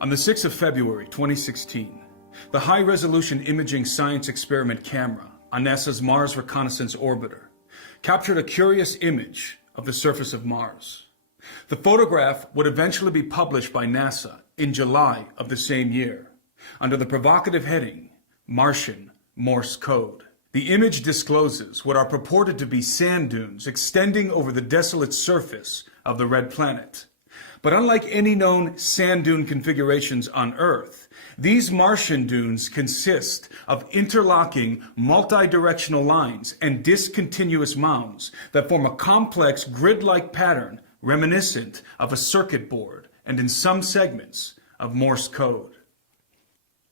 On the 6th of February 2016, the high-resolution imaging science experiment camera on NASA's Mars Reconnaissance Orbiter captured a curious image of the surface of Mars. The photograph would eventually be published by NASA in July of the same year under the provocative heading, Martian Morse Code. The image discloses what are purported to be sand dunes extending over the desolate surface of the red planet. But unlike any known sand dune configurations on Earth, these Martian dunes consist of interlocking multi-directional lines and discontinuous mounds that form a complex grid-like pattern reminiscent of a circuit board and, in some segments, of Morse code.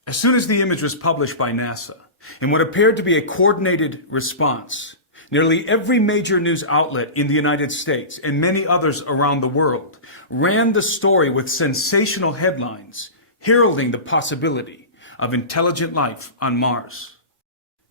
As soon as the image was published by NASA, in what appeared to be a coordinated response, nearly every major news outlet in the United States and many others around the world ran the story with sensational headlines heralding the possibility of intelligent life on Mars.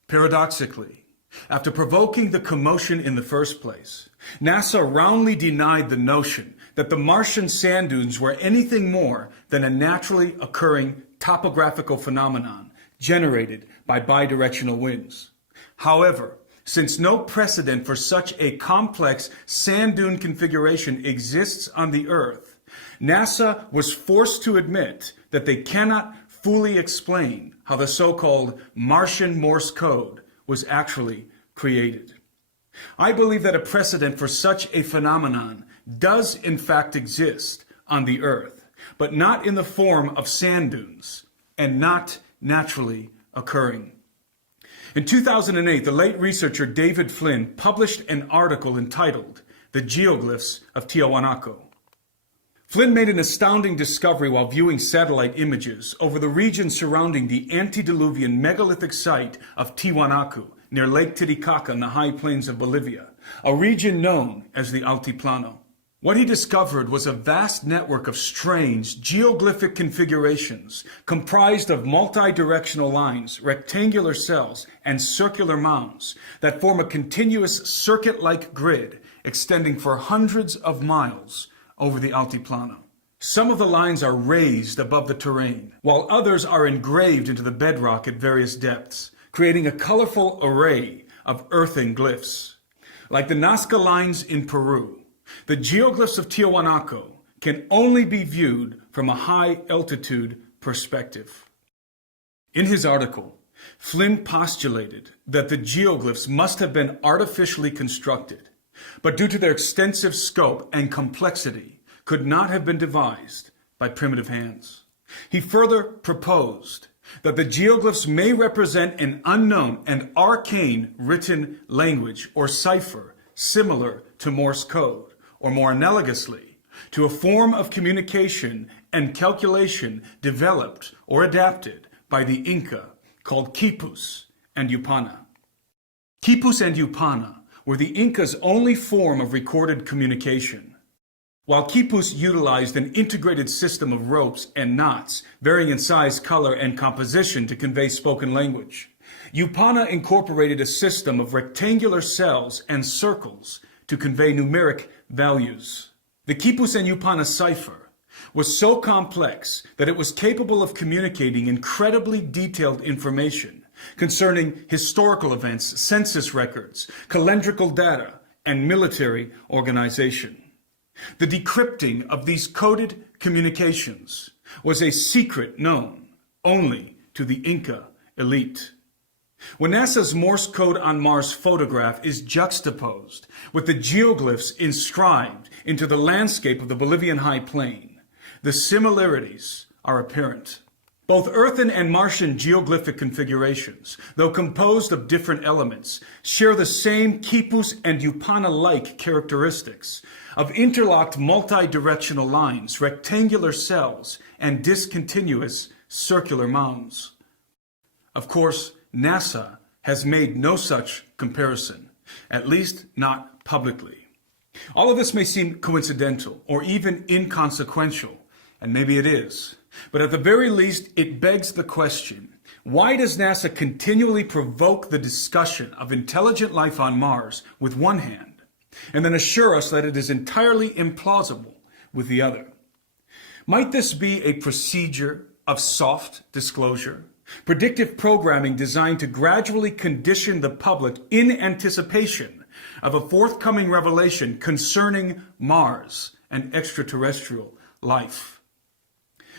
Paradoxically, after provoking the commotion in the first place, NASA roundly denied the notion that the Martian sand dunes were anything more than a naturally occurring topographical phenomenon generated by bidirectional winds. However, since no precedent for such a complex sand dune configuration exists on the Earth, NASA was forced to admit that they cannot fully explain how the so-called Martian Morse code was actually created. I believe that a precedent for such a phenomenon does in fact exist on the Earth, but not in the form of sand dunes and not naturally occurring. In 2008, the late researcher David Flynn published an article entitled "The Geoglyphs of Tiwanaku." Flynn made an astounding discovery while viewing satellite images over the region surrounding the antediluvian megalithic site of Tiwanaku near Lake Titicaca in the high plains of Bolivia, a region known as the Altiplano. What he discovered was a vast network of strange geoglyphic configurations comprised of multi-directional lines, rectangular cells, and circular mounds that form a continuous circuit-like grid extending for hundreds of miles over the Altiplano. Some of the lines are raised above the terrain, while others are engraved into the bedrock at various depths, creating a colorful array of earthen glyphs. Like the Nazca lines in Peru, the geoglyphs of Tiwanaku can only be viewed from a high-altitude perspective. In his article, Flynn postulated that the geoglyphs must have been artificially constructed, but due to their extensive scope and complexity, could not have been devised by primitive hands. He further proposed that the geoglyphs may represent an unknown and arcane written language or cipher similar to Morse code, or more analogously, to a form of communication and calculation developed or adapted by the Inca called quipus and yupana. Quipus and yupana were the Incas' only form of recorded communication. While quipus utilized an integrated system of ropes and knots, varying in size, color, and composition to convey spoken language, yupana incorporated a system of rectangular cells and circles to convey numeric values. The quipus and yupana cipher was so complex that it was capable of communicating incredibly detailed information concerning historical events, census records, calendrical data, and military organization. The decrypting of these coded communications was a secret known only to the Inca elite. When NASA's Morse code on Mars photograph is juxtaposed with the geoglyphs inscribed into the landscape of the Bolivian high plain, the similarities are apparent. Both earthen and Martian geoglyphic configurations, though composed of different elements, share the same quipus and yupana-like characteristics of interlocked multi-directional lines, rectangular cells, and discontinuous circular mounds. Of course, NASA has made no such comparison, at least not publicly. All of this may seem coincidental or even inconsequential, and maybe it is. But at the very least, it begs the question, why does NASA continually provoke the discussion of intelligent life on Mars with one hand, and then assure us that it is entirely implausible with the other? Might this be a procedure of soft disclosure? Predictive programming designed to gradually condition the public in anticipation of a forthcoming revelation concerning Mars and extraterrestrial life.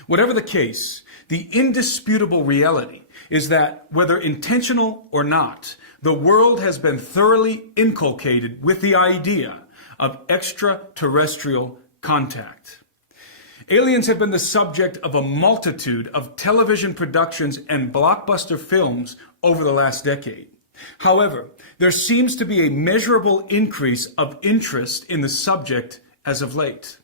Whatever the case, the indisputable reality is that, whether intentional or not, the world has been thoroughly inculcated with the idea of extraterrestrial contact. Aliens have been the subject of a multitude of television productions and blockbuster films over the last decade. However, there seems to be a measurable increase of interest in the subject as of late.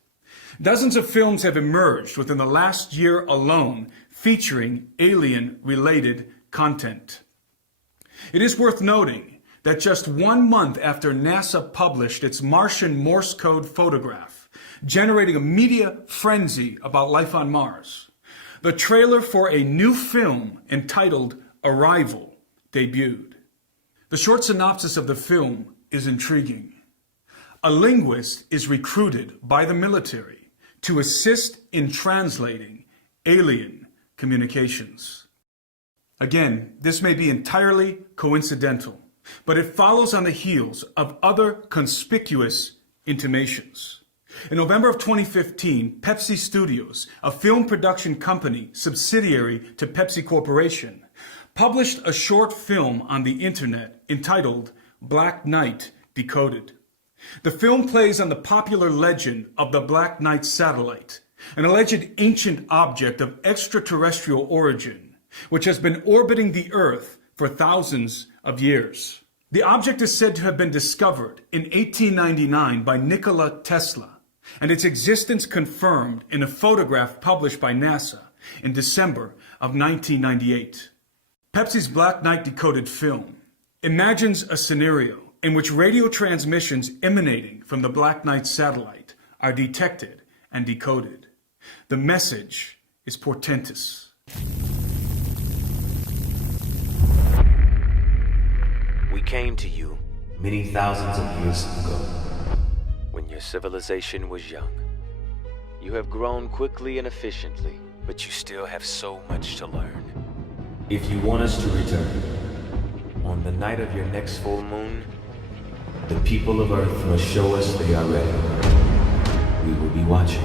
Dozens of films have emerged within the last year alone featuring alien-related content. It is worth noting that just 1 month after NASA published its Martian Morse code photograph, generating a media frenzy about life on Mars, the trailer for a new film entitled Arrival debuted. The short synopsis of the film is intriguing. A linguist is recruited by the military to assist in translating alien communications. Again, this may be entirely coincidental, but it follows on the heels of other conspicuous intimations. In November of 2015, Pepsi Studios, a film production company subsidiary to Pepsi Corporation, published a short film on the internet entitled Black Knight Decoded. The film plays on the popular legend of the Black Knight satellite, an alleged ancient object of extraterrestrial origin, which has been orbiting the Earth for thousands of years. The object is said to have been discovered in 1899 by Nikola Tesla, and its existence confirmed in a photograph published by NASA in December of 1998. Pepsi's Black Knight Decoded film imagines a scenario in which radio transmissions emanating from the Black Knight satellite are detected and decoded. The message is portentous. We came to you many thousands of years ago, when your civilization was young. You have grown quickly and efficiently, but you still have so much to learn. If you want us to return, On the night of your next full moon, the people of Earth must show us they are ready. We will be watching.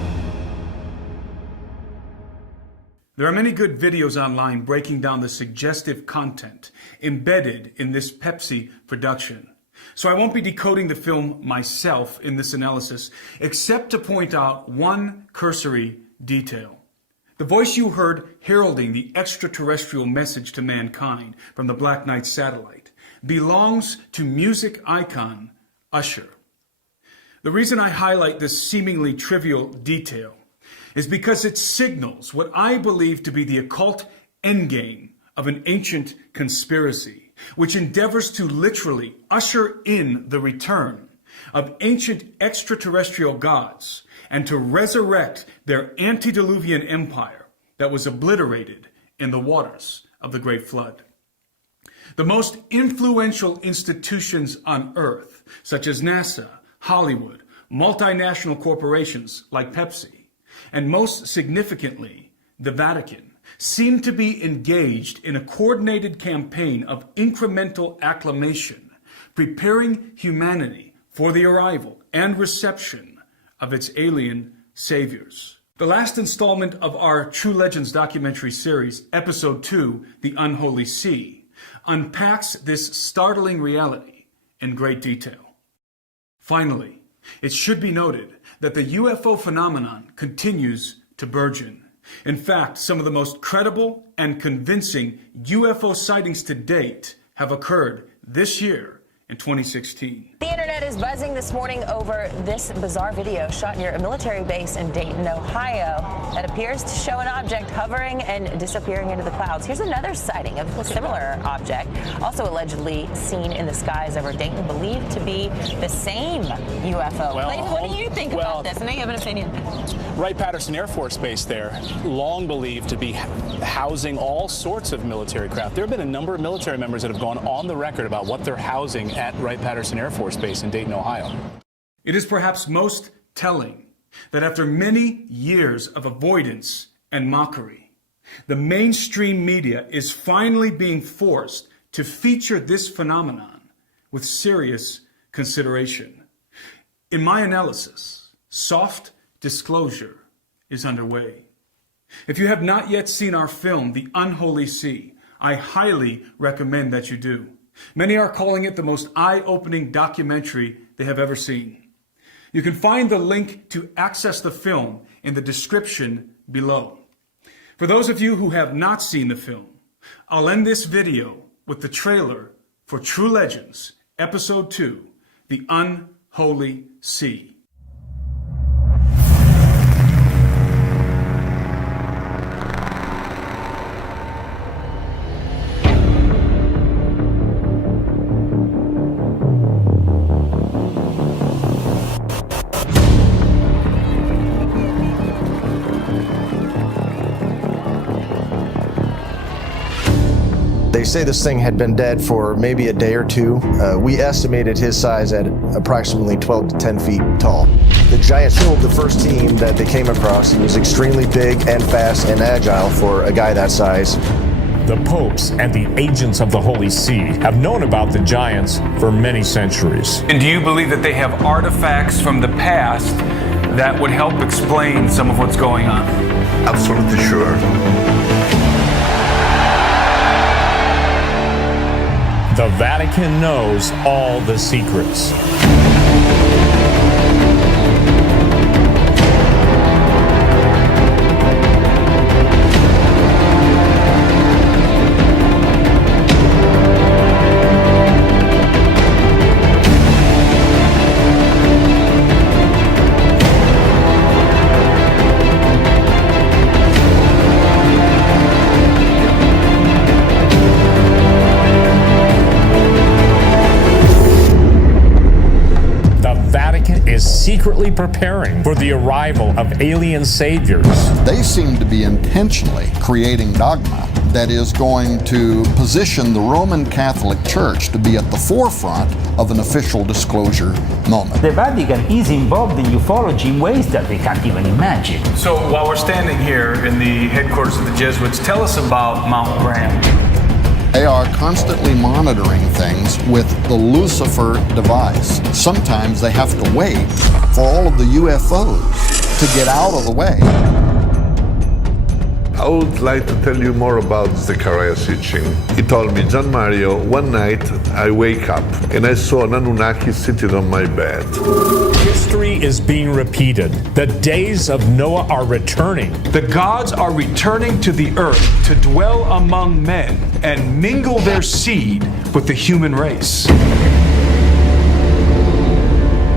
There are many good videos online breaking down the suggestive content embedded in this Pepsi production. So I won't be decoding the film myself in this analysis, except to point out one cursory detail. The voice you heard heralding the extraterrestrial message to mankind from the Black Knight satellite belongs to music icon Usher. The reason I highlight this seemingly trivial detail is because it signals what I believe to be the occult endgame of an ancient conspiracy, which endeavors to literally usher in the return of ancient extraterrestrial gods and to resurrect their antediluvian empire that was obliterated in the waters of the Great Flood. The most influential institutions on Earth, such as NASA, Hollywood, multinational corporations like Pepsi, and most significantly, the Vatican, seem to be engaged in a coordinated campaign of incremental acclamation, preparing humanity for the arrival and reception of its alien saviors. The last installment of our True Legends documentary series, Episode 2, The Unholy Sea, unpacks this startling reality in great detail. Finally, it should be noted that the UFO phenomenon continues to burgeon. In fact, some of the most credible and convincing UFO sightings to date have occurred this year in 2016. The internet is buzzing this morning over this bizarre video shot near a military base in Dayton, Ohio, that appears to show an object hovering and disappearing into the clouds. Here's another sighting of a similar object, also allegedly seen in the skies over Dayton, believed to be the same UFO. Clayton, what do you think about this? I know you have an opinion. Wright-Patterson Air Force Base there, long believed to be housing all sorts of military craft. There have been a number of military members that have gone on the record about what they're housing at Wright-Patterson Air Force Base in Dayton, Ohio. It is perhaps most telling that after many years of avoidance and mockery, the mainstream media is finally being forced to feature this phenomenon with serious consideration. In my analysis, soft disclosure is underway. If you have not yet seen our film, The Unholy Sea, I highly recommend that you do. Many are calling it the most eye-opening documentary they have ever seen. You can find the link to access the film in the description below. For those of you who have not seen the film, I'll end this video with the trailer for True Legends, Episode 2, The Unholy Sea. They say this thing had been dead for maybe a day or two. We estimated his size at approximately 12 to 10 feet tall. The Giants killed the first team that they came across. He was extremely big and fast and agile for a guy that size. The popes and the agents of the Holy See have known about the Giants for many centuries. And do you believe that they have artifacts from the past that would help explain some of what's going on? Absolutely sure. The Vatican knows all the secrets. Secretly preparing for the arrival of alien saviors. They seem to be intentionally creating dogma that is going to position the Roman Catholic Church to be at the forefront of an official disclosure moment. The Vatican is involved in ufology in ways that they can't even imagine. So while we're standing here in the headquarters of the Jesuits, tell us about Mount Graham. They are constantly monitoring things with the Lucifer device. Sometimes they have to wait for all of the UFOs to get out of the way. I would like to tell you more about Zechariah Sitchin. He told me, John Mario, one night I wake up and I saw an Anunnaki sitting on my bed. History is being repeated. The days of Noah are returning. The gods are returning to the earth to dwell among men and mingle their seed with the human race.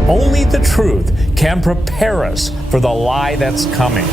Only the truth can prepare us for the lie that's coming.